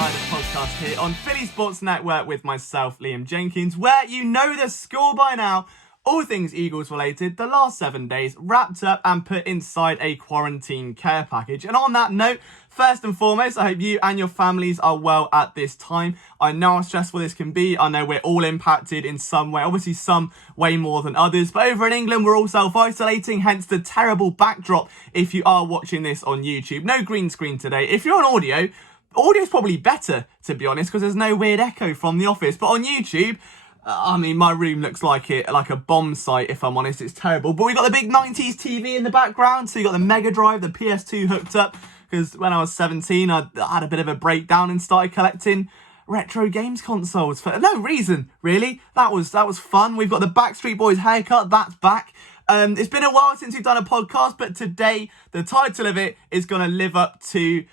Insider podcast here on Philly Sports Network with myself, Liam Jenkins, where you know the score by now. All things Eagles related, the last 7 days wrapped up and put inside a quarantine care package. And on that note, first and foremost, I hope you and your families are well at this time. I know how stressful this can be. I know we're all impacted in some way, obviously some way more than others. But over in England, we're all self-isolating, hence the terrible backdrop if you are watching this on YouTube. No green screen today. If you're on audio's probably better, to be honest, because there's no weird echo from the office. But on YouTube, I mean, my room looks like a bomb site, if I'm honest. It's terrible. But we've got the big 90s TV in the background. So you've got the Mega Drive, the PS2 hooked up. Because when I was 17, I had a bit of a breakdown and started collecting retro games consoles for no reason, really. That was fun. We've got the Backstreet Boys haircut. That's back. It's been a while since we've done a podcast. But today, the title of it is going to live up to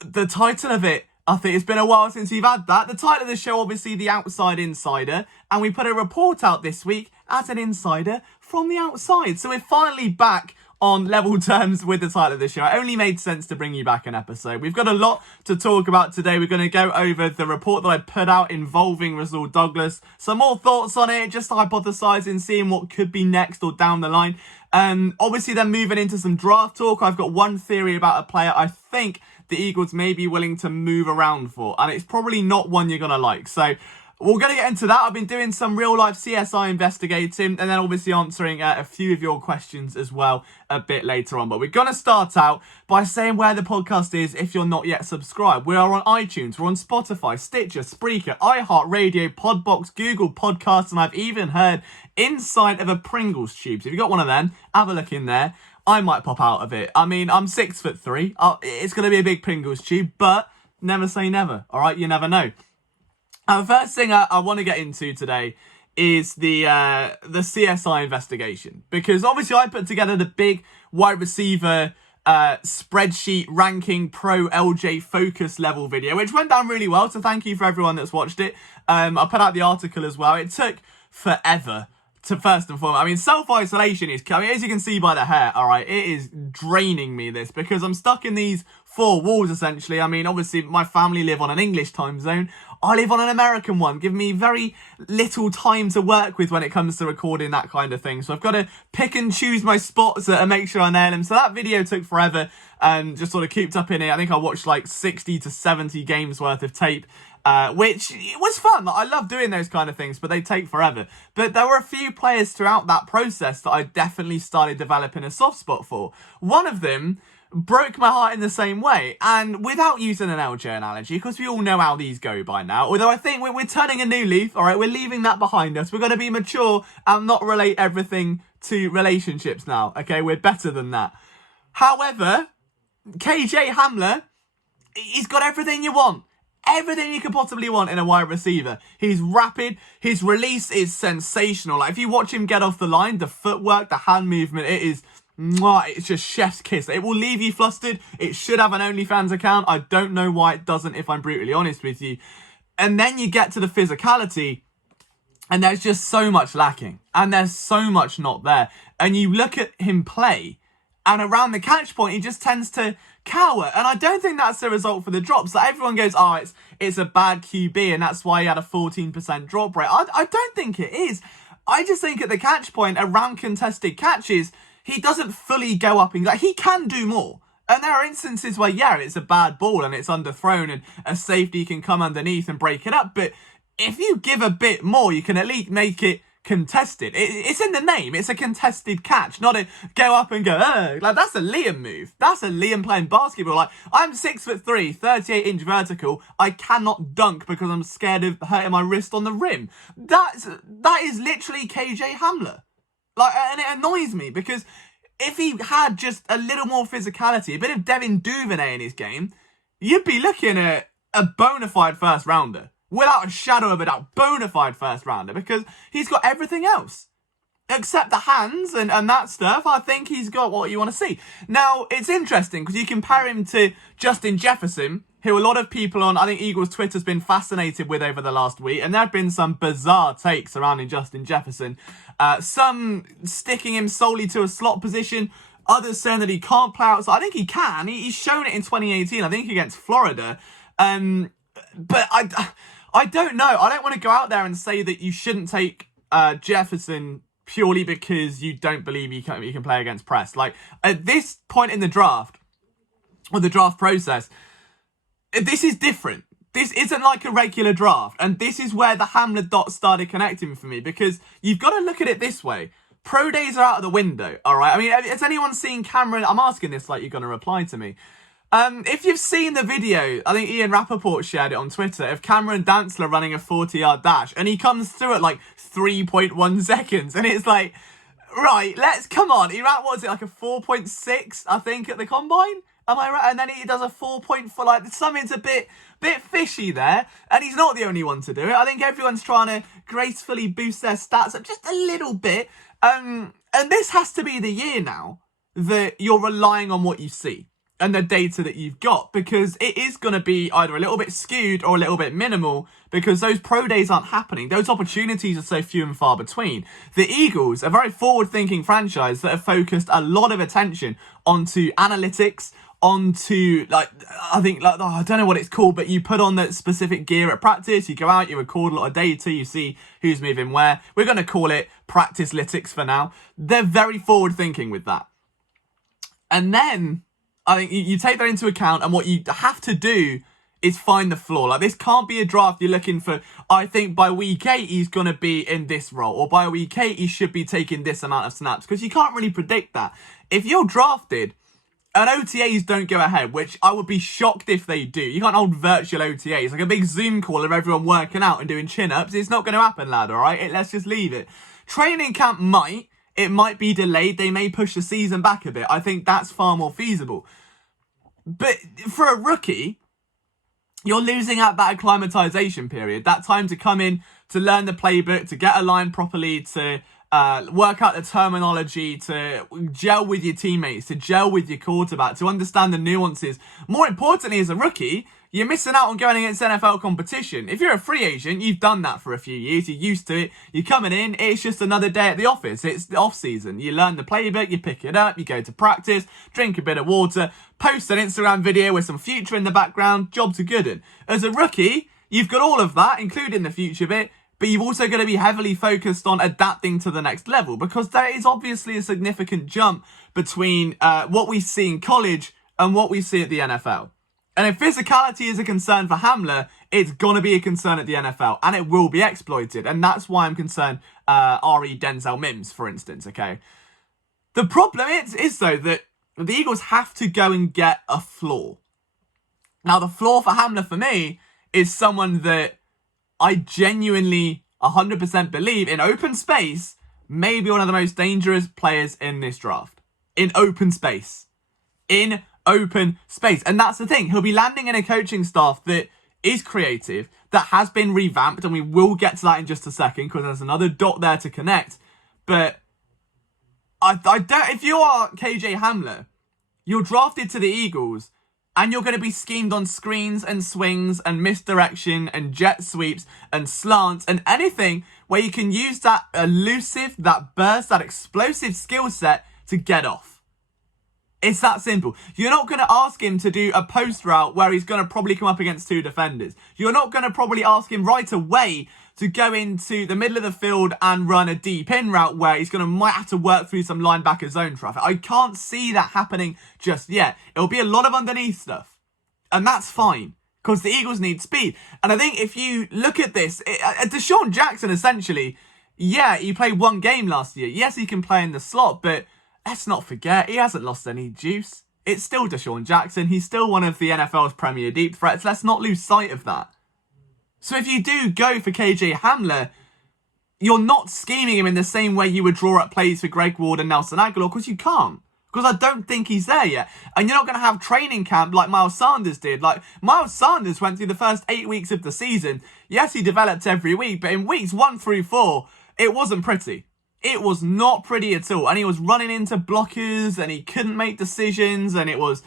the title of it. I think it's been a while since we've had that. The title of the show, obviously, The Outside Insider. And we put a report out this week as an insider from the outside. So we're finally back on level terms with the title of the show. It only made sense to bring you back an episode. We've got a lot to talk about today. We're going to go over the report that I put out involving Rasul Douglas. Some more thoughts on it, just hypothesising, seeing what could be next or down the line. Obviously, then moving into some draft talk. I've got one theory about a player I think the Eagles may be willing to move around for, and it's probably not one you're going to like. So we're going to get into that. I've been doing some real-life CSI investigating, and then obviously answering a few of your questions as well a bit later on. But we're going to start out by saying where the podcast is if you're not yet subscribed. We are on iTunes, we're on Spotify, Stitcher, Spreaker, iHeartRadio, Podbox, Google Podcasts, and I've even heard inside of a Pringles tube. So if you've got one of them, have a look in there. I might pop out of it. I mean, I'm 6'3". It's going to be a big Pringles tube, but never say never. All right, you never know. The first thing I want to get into today is the CSI investigation, because obviously I put together the big wide receiver spreadsheet ranking pro LJ focus level video, which went down really well. So thank you for everyone that's watched it. I put out the article as well. It took forever to first and foremost. I mean, self-isolation is, as you can see by the hair, all right, it is draining me, this, because I'm stuck in these four walls, essentially. I mean, obviously, my family live on an English time zone. I live on an American one, giving me very little time to work with when it comes to recording that kind of thing. So I've got to pick and choose my spots and make sure I nail them. So that video took forever and just sort of cooped up in it. I think I watched like 60 to 70 games worth of tape, which was fun. I love doing those kind of things, but they take forever. But there were a few players throughout that process that I definitely started developing a soft spot for. One of them broke my heart in the same way, and without using an LJ analogy, because we all know how these go by now, although I think we're turning a new leaf, all right, we're leaving that behind us. We're going to be mature and not relate everything to relationships now, okay? We're better than that. However, KJ Hamler, he's got everything you want. Everything you could possibly want in a wide receiver. He's rapid. His release is sensational. Like, if you watch him get off the line, the footwork, the hand movement, it's just chef's kiss. It will leave you flustered. It should have an OnlyFans account. I don't know why it doesn't, if I'm brutally honest with you. And then you get to the physicality, and there's just so much lacking. And there's so much not there. And you look at him play, and around the catch point, he just tends to cower. And I don't think that's the result for the drops. Like, everyone goes, oh, it's a bad QB, and that's why he had a 14% drop rate. I don't think it is. I just think at the catch point, around contested catches, he doesn't fully go up and like, he can do more. And there are instances where, yeah, it's a bad ball and it's underthrown and a safety can come underneath and break it up. But if you give a bit more, you can at least make it contested. It's in the name. It's a contested catch, not a go up and go, like, that's a Liam move. That's a Liam playing basketball. Like, I'm 6'3", 38-inch vertical. I cannot dunk because I'm scared of hurting my wrist on the rim. That is literally KJ Hamler. Like, and it annoys me because if he had just a little more physicality, a bit of Devin Duvernay in his game, you'd be looking at a bona fide first rounder. Without a shadow of a doubt, bona fide first rounder, because he's got everything else. Except the hands and that stuff. I think he's got what you want to see. Now, it's interesting because you compare him to Justin Jefferson, who a lot of people on, I think, Eagles Twitter's been fascinated with over the last week. And there have been some bizarre takes surrounding Justin Jefferson. Some sticking him solely to a slot position. Others saying that he can't play outside. I think he can. He's shown it in 2018, I think, against Florida. But I don't know. I don't want to go out there and say that you shouldn't take Jefferson purely because you don't believe you can play against press. Like, at this point in the draft, or the draft process, this is different. This isn't like a regular draft. And this is where the Hamler dots started connecting for me, because you've got to look at it this way. Pro days are out of the window, all right? I mean, has anyone seen Cameron? I'm asking this like you're going to reply to me. If you've seen the video, I think Ian Rappaport shared it on Twitter, of Cameron Dantzler running a 40-yard dash, and he comes through at like 3.1 seconds, and it's like, right, come on. He ran, what was it, like a 4.6, I think, at the combine? Am I right? And then he does a 4.4, like, something's a bit fishy there, and he's not the only one to do it. I think everyone's trying to gracefully boost their stats up just a little bit, and this has to be the year now that you're relying on what you see and the data that you've got, because it is going to be either a little bit skewed or a little bit minimal, because those pro days aren't happening. Those opportunities are so few and far between. The Eagles, a very forward-thinking franchise that have focused a lot of attention onto analytics, onto, like, I think, like, I don't know what it's called, but you put on the specific gear at practice, you go out, you record a lot of data, you see who's moving where. We're going to call it practice-lytics for now. They're very forward-thinking with that. And then I think you take that into account, and what you have to do is find the flaw. Like, this can't be a draft you're looking for, I think by week 8 he's going to be in this role, or by week 8 he should be taking this amount of snaps, because you can't really predict that. If you're drafted and OTAs don't go ahead, which I would be shocked if they do. You can't hold virtual OTAs, like a big Zoom call of everyone working out and doing chin-ups. It's not going to happen, lad, all right? Let's just leave it. Training camp it might be delayed. They may push the season back a bit. I think that's far more feasible. But for a rookie, you're losing out that acclimatization period, that time to come in, to learn the playbook, to get aligned properly, to work out the terminology, to gel with your teammates, to gel with your quarterback, to understand the nuances. More importantly, as a rookie, you're missing out on going against NFL competition. If you're a free agent, you've done that for a few years, you're used to it, you're coming in, it's just another day at the office, it's the off season. You learn the playbook, you pick it up, you go to practice, drink a bit of water, post an Instagram video with some future in the background, job to good in. As a rookie, you've got all of that, including the future bit, but you've also got to be heavily focused on adapting to the next level, because there is obviously a significant jump between what we see in college and what we see at the NFL. And if physicality is a concern for Hamler, it's going to be a concern at the NFL, and it will be exploited. And that's why I'm concerned, R.E. Denzel Mims, for instance, okay? The problem is, though, that the Eagles have to go and get a flaw. Now, the flaw for Hamler, for me, is someone that I genuinely 100% believe in open space may be one of the most dangerous players in this draft. In open space. In open space. And that's the thing. He'll be landing in a coaching staff that is creative, that has been revamped, and we will get to that in just a second, because there's another dot there to connect. But I don't, if you are KJ Hamler, you're drafted to the Eagles, and you're going to be schemed on screens and swings and misdirection and jet sweeps and slants and anything where you can use that elusive, that burst, that explosive skill set to get off. It's that simple. You're not going to ask him to do a post route where he's going to probably come up against 2 defenders. You're not going to probably ask him right away to go into the middle of the field and run a deep in route where he's might have to work through some linebacker zone traffic. I can't see that happening just yet. It'll be a lot of underneath stuff. And that's fine, because the Eagles need speed. And I think if you look at this, Deshaun Jackson, essentially, yeah, he played 1 game last year. Yes, he can play in the slot, but let's not forget, he hasn't lost any juice. It's still Deshaun Jackson. He's still one of the NFL's premier deep threats. Let's not lose sight of that. So if you do go for KJ Hamler, you're not scheming him in the same way you would draw up plays for Greg Ward and Nelson Aguilar, because you can't. Because I don't think he's there yet. And you're not going to have training camp like Miles Sanders did. Like, Miles Sanders went through the first 8 weeks of the season. Yes, he developed every week, but in weeks 1 through 4, it wasn't pretty. It was not pretty at all. And he was running into blockers, and he couldn't make decisions, and it was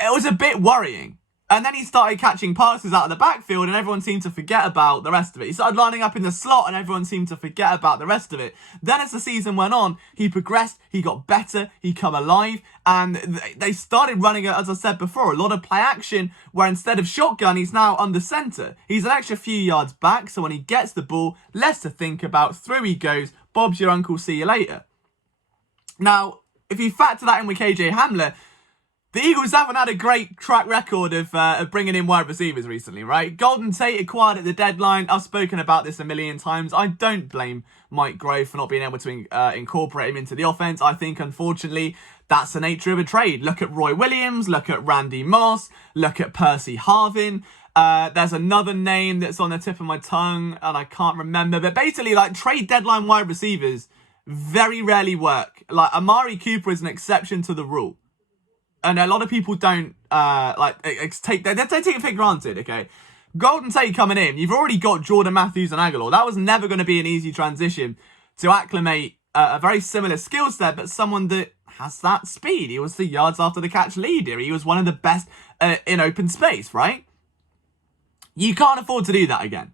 a bit worrying. And then he started catching passes out of the backfield and everyone seemed to forget about the rest of it. He started lining up in the slot and everyone seemed to forget about the rest of it. Then as the season went on, he progressed, he got better, he come alive, and they started running, as I said before, a lot of play action where instead of shotgun, he's now under centre. He's an extra few yards back, so when he gets the ball, less to think about, through he goes, Bob's your uncle, see you later. Now, if you factor that in with KJ Hamler, the Eagles haven't had a great track record of bringing in wide receivers recently, right? Golden Tate acquired at the deadline. I've spoken about this a million times. I don't blame Mike Grove for not being able to incorporate him into the offense. I think, unfortunately, that's the nature of a trade. Look at Roy Williams. Look at Randy Moss. Look at Percy Harvin. There's another name that's on the tip of my tongue, and I can't remember. But basically, like, trade deadline wide receivers very rarely work. Like, Amari Cooper is an exception to the rule. And a lot of people don't, take it for granted, okay? Golden Tate coming in, you've already got Jordan Matthews and Aguilar. That was never going to be an easy transition to acclimate a very similar skill set, but someone that has that speed. He was the yards after the catch leader. He was one of the best in open space, right? You can't afford to do that again.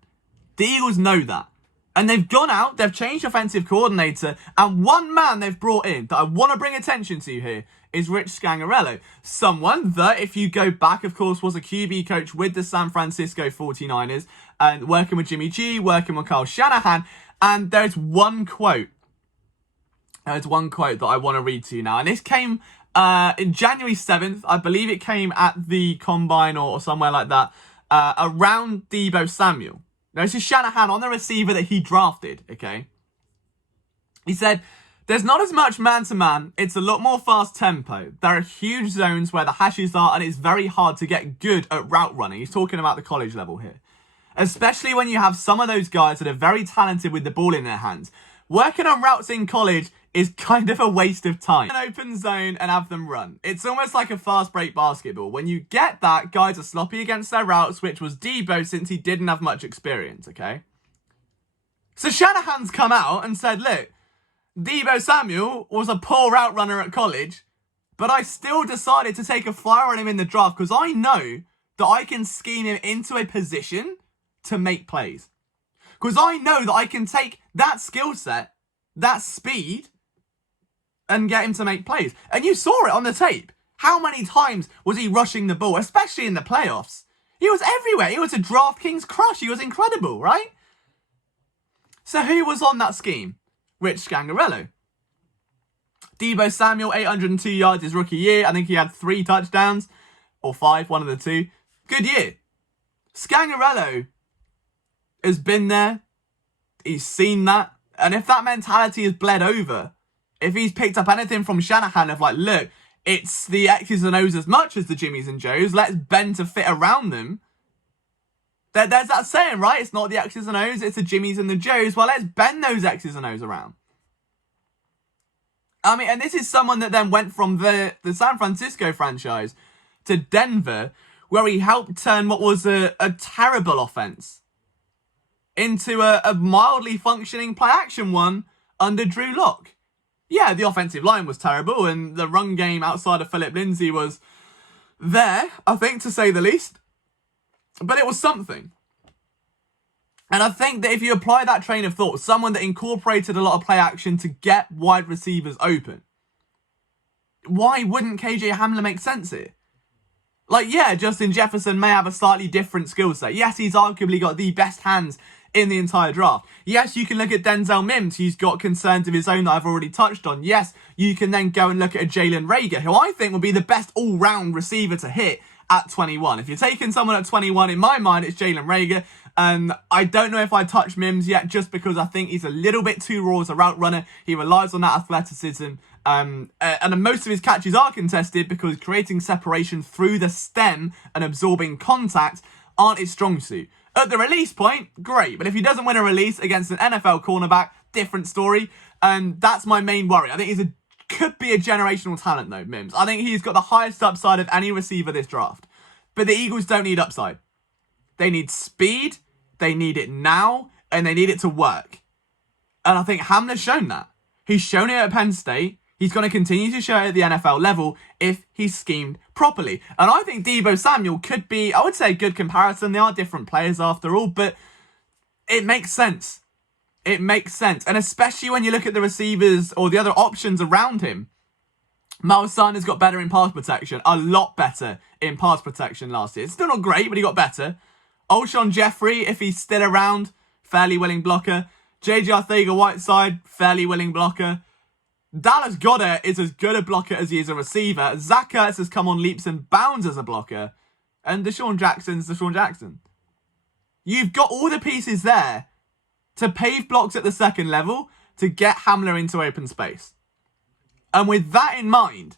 The Eagles know that. And they've gone out, they've changed offensive coordinator, and one man they've brought in that I want to bring attention to here is Rich Scangarello. Someone that, if you go back, of course, was a QB coach with the San Francisco 49ers, and working with Jimmy G, working with Kyle Shanahan. And there's one quote. There's one quote that I want to read to you now. And this came in January 7th. I believe it came at the Combine or somewhere like that, around Deebo Samuel. Now, this is Shanahan on the receiver that he drafted, okay? He said, "There's not as much man-to-man. It's a lot more fast tempo. There are huge zones where the hashes are, and it's very hard to get good at route running." He's talking about the college level here. "Especially when you have some of those guys that are very talented with the ball in their hands. Working on routes in college is kind of a waste of time. An open zone and have them run. It's almost like a fast break basketball. When you get that, guys are sloppy against their routes, which was Deebo since he didn't have much experience, okay?" So Shanahan's come out and said, look, Deebo Samuel was a poor route runner at college, but I still decided to take a flyer on him in the draft because I know that I can scheme him into a position to make plays. Because I know that I can take that skill set, that speed, and get him to make plays. And you saw it on the tape. How many times was he rushing the ball, especially in the playoffs? He was everywhere. He was a DraftKings crush. He was incredible, right? So who was on that scheme? Rich Scangarello. Deebo Samuel, 802 yards his rookie year. I think he had 3 touchdowns. Or 5, one of the 2. Good year. Scangarello has been there. He's seen that. And if that mentality has bled over, if he's picked up anything from Shanahan of like, look, it's the X's and O's as much as the Jimmys and Joes, let's bend to fit around them. There's that saying, right? It's not the X's and O's, it's the Jimmys and the Joes. Well, let's bend those X's and O's around. I mean, and this is someone that then went from the San Francisco franchise to Denver, where he helped turn what was a terrible offense into a mildly functioning play-action one under Drew Lock. Yeah, the offensive line was terrible, and the run game outside of Philip Lindsay was there, I think, to say the least. But it was something. And I think that if you apply that train of thought, someone that incorporated a lot of play action to get wide receivers open, why wouldn't KJ Hamler make sense here? Like, yeah, Justin Jefferson may have a slightly different skill set. Yes, he's arguably got the best hands in the entire draft. Yes, you can look at Denzel Mims, who's got concerns of his own that I've already touched on. Yes, you can then go and look at a Jalen Reagor, who I think will be the best all-round receiver to hit at 21. If you're taking someone at 21, in my mind, it's Jalen Reagor. And I don't know if I touch Mims yet, just because I think he's a little bit too raw as a route runner. He relies on that athleticism. And most of his catches are contested because creating separation through the stem and absorbing contact aren't his strong suit. At the release point, great. But if he doesn't win a release against an NFL cornerback, different story. And that's my main worry. I think he's could be a generational talent, though, Mims. I think he's got the highest upside of any receiver this draft. But the Eagles don't need upside. They need speed, they need it now, and they need it to work. And I think Hamler's shown that. He's shown it at Penn State. He's going to continue to show it at the NFL level if he's schemed properly. And I think Deebo Samuel could be, I would say, a good comparison. They are different players after all, but it makes sense. It makes sense. And especially when you look at the receivers or the other options around him. Miles Sanders got better in pass protection. A lot better in pass protection last year. It's still not great, but he got better. Alshon Jeffrey, if he's still around, fairly willing blocker. JJ Arcega-Whiteside, fairly willing blocker. Dallas Goedert is as good a blocker as he is a receiver. Zach Ertz has come on leaps and bounds as a blocker. And Deshaun Jackson's Deshaun Jackson. You've got all the pieces there to pave blocks at the second level to get Hamler into open space. And with that in mind,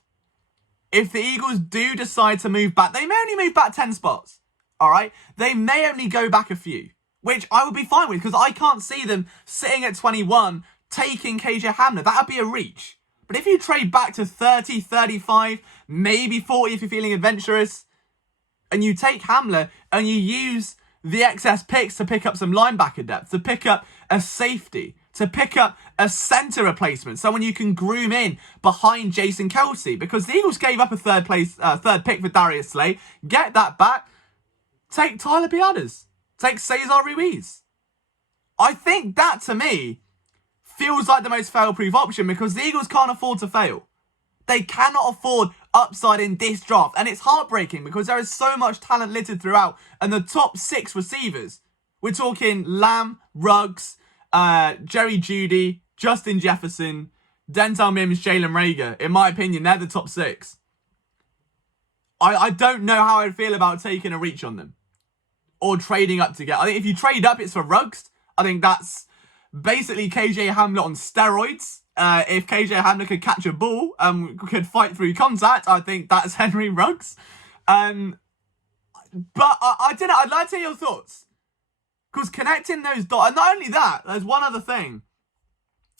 if the Eagles do decide to move back, they may only move back 10 spots. All right? They may only go back a few, which I would be fine with because I can't see them sitting at 21 taking KJ Hamler. That would be a reach. But if you trade back to 30, 35, maybe 40 if you're feeling adventurous, and you take Hamler and you use the excess picks to pick up some linebacker depth, to pick up a safety, to pick up a center replacement, someone you can groom in behind Jason Kelce, because the Eagles gave up a third pick for Darius Slay. Get that back. Take Tyler Biadasz. Take Cesar Ruiz. I think that, to me, feels like the most fail-proof option because the Eagles can't afford to fail. They cannot afford upside in this draft. And it's heartbreaking because there is so much talent littered throughout. And the top 6 receivers, we're talking Lamb, Ruggs, Jerry Jeudy, Justin Jefferson, Denzel Mims, Jalen Reagor. In my opinion, they're the top 6. I don't know how I'd feel about taking a reach on them or trading up to get. I think if you trade up, it's for Ruggs. I think that's basically KJ Hamler on steroids. If KJ Hamler could catch a ball and could fight through contact, I think that's Henry Ruggs. But I don't know. I'd like to hear your thoughts. Because connecting those dots, and not only that, there's one other thing.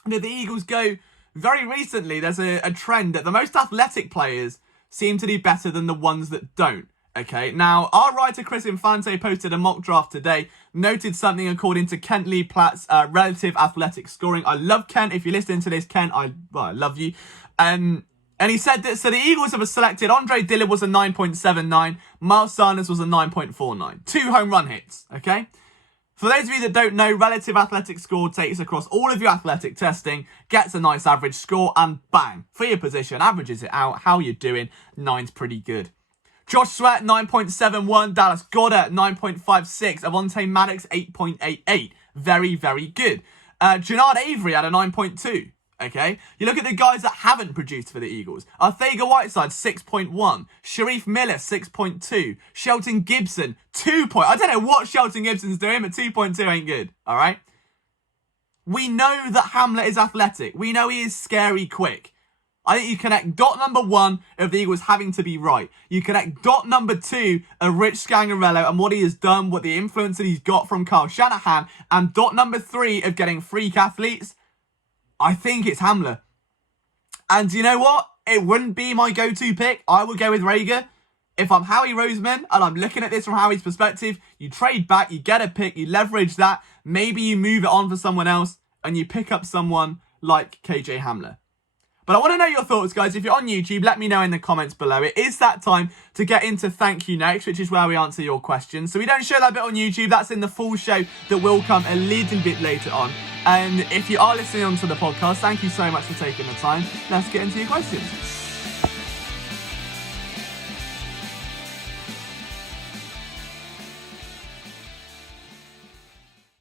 The Eagles go, very recently, there's a trend that the most athletic players seem to do better than the ones that don't. Okay, now, our writer Chris Infante posted a mock draft today, noted something according to Kent Lee Platt's relative athletic scoring. I love Kent. If you're listening to this, Kent, I love you. And he said that, so the Eagles have selected Andre Dillard was a 9.79, Miles Sanders was a 9.49. 2 home run hits, okay? For those of you that don't know, relative athletic score takes across all of your athletic testing, gets a nice average score, and bang, for your position, averages it out. How you doing? 9's pretty good. Josh Sweat, 9.71. Dallas Goedert, 9.56. Avonte Maddox, 8.88. Very, very good. Jannard Avery had a 9.2. Okay? You look at the guys that haven't produced for the Eagles. Arcega-Whiteside, 6.1. Sharif Miller, 6.2. Shelton Gibson, 2. I don't know what Shelton Gibson's doing, but 2.2 ain't good. All right? We know that Hamler is athletic. We know he is scary quick. I think you connect dot number 1 of the Eagles having to be right. You connect dot number 2 of Rich Scangarello and what he has done, what the influence that he's got from Kyle Shanahan, and dot number 3 of getting freak athletes. I think it's Hamler. And you know what? It wouldn't be my go-to pick. I would go with Reagor. If I'm Howie Roseman and I'm looking at this from Howie's perspective, you trade back, you get a pick, you leverage that, maybe you move it on for someone else, and you pick up someone like KJ Hamler. But I want to know your thoughts, guys. If you're on YouTube, let me know in the comments below. It is that time to get into Thank You Next, which is where we answer your questions. So we don't show that bit on YouTube. That's in the full show that will come a little bit later on. And if you are listening onto the podcast, thank you so much for taking the time. Let's get into your questions.